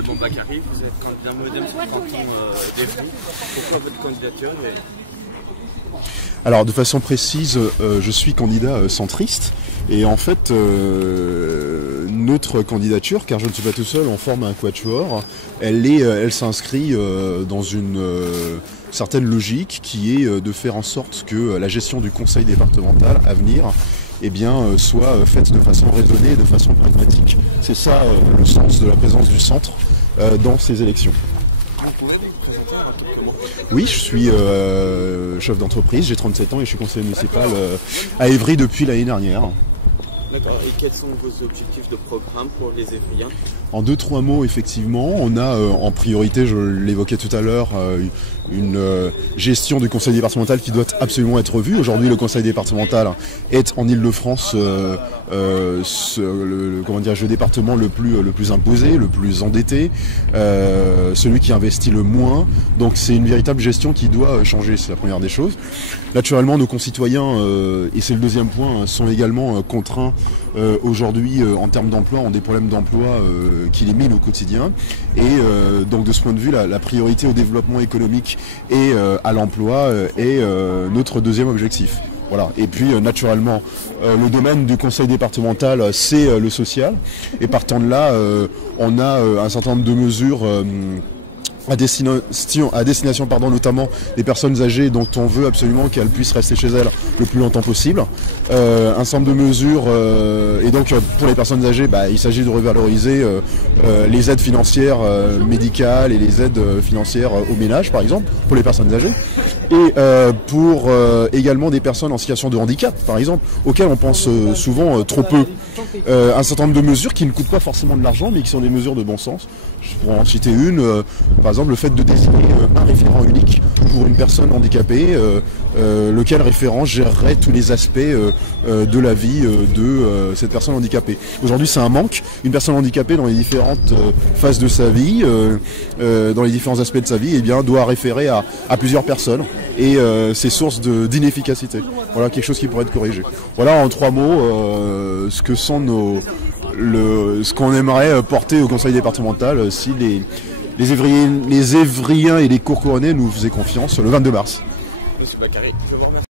Alban Bakary, vous êtes candidat modem sur le canton d'Evry. Pourquoi votre candidature Alors de façon précise, je suis candidat centriste et en fait notre candidature, car je ne suis pas tout seul, on forme un quatuor, elle s'inscrit dans une certaine logique qui est de faire en sorte que la gestion du conseil départemental à venir soit faite de façon raisonnée et de façon pragmatique. C'est ça le sens de la présence du centre dans ces élections. Vous pouvez vous présenter un peu comment? Oui, je suis chef d'entreprise, j'ai 37 ans et je suis conseiller municipal à Évry depuis l'année dernière. D'accord, et quels sont vos objectifs de programme pour les Évriens? En 2-3 mots, effectivement, on a en priorité, je l'évoquais tout à l'heure, une gestion du conseil départemental qui doit absolument être revue. Aujourd'hui, le conseil départemental est en Île-de-France le département le plus imposé, le plus endetté, celui qui investit le moins. Donc c'est une véritable gestion qui doit changer, c'est la première des choses. Naturellement, nos concitoyens, et c'est le deuxième point, sont également contraints aujourd'hui en termes d'emploi, ont des problèmes d'emploi qui les minent au quotidien. Et donc de ce point de vue, la priorité au développement économique et à l'emploi est notre deuxième objectif. Voilà. Et puis naturellement, le domaine du conseil départemental, c'est le social. Et partant de là, on a un certain nombre de mesures à destination notamment des personnes âgées dont on veut absolument qu'elles puissent rester chez elles le plus longtemps possible. Un certain nombre de mesures, et donc pour les personnes âgées, il s'agit de revaloriser les aides financières médicales et les aides financières aux ménages, par exemple, pour les personnes âgées. Et pour également des personnes en situation de handicap, par exemple, auxquelles on pense souvent trop peu. Un certain nombre de mesures qui ne coûtent pas forcément de l'argent, mais qui sont des mesures de bon sens. Je pourrais en citer une, par exemple le fait de désigner un référent unique pour une personne handicapée, lequel référent gérerait tous les aspects de la vie de cette personne handicapée. Aujourd'hui c'est un manque, une personne handicapée dans les différentes phases de sa vie, dans les différents aspects de sa vie, doit référer à plusieurs personnes. Et c'est source d'inefficacité. Voilà quelque chose qui pourrait être corrigé. Voilà en 3 mots ce que sont ce qu'on aimerait porter au conseil départemental si les Évriens et les Courcouronais nous faisaient confiance le 22 mars. Monsieur Bakary, je vous remercie.